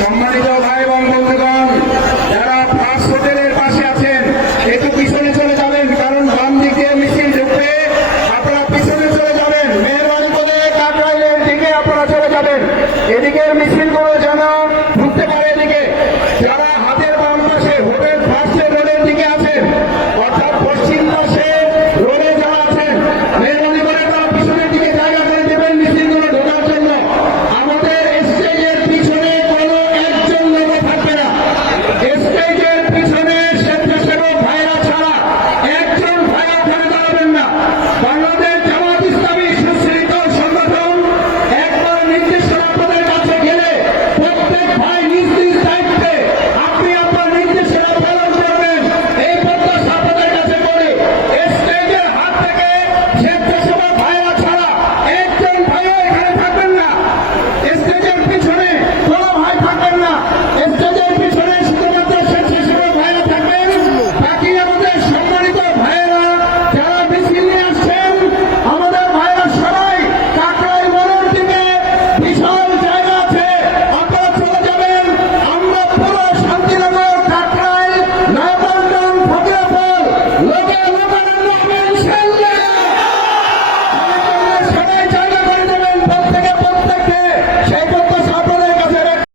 সম্মানিত ভাই এবং বন্ধুগণ, যারা ফার্স্ট হোটেলের পাশে আছেন, একটু পিছনে চলে যাবেন, কারণ বাম দিকে মিছিল ঢুকবে। আপনারা পিছনে চলে যাবেন। মেহরবানি করে কাকরাইলের দিকে আপনারা চলে যাবেন। এদিকের মিছিলগুলো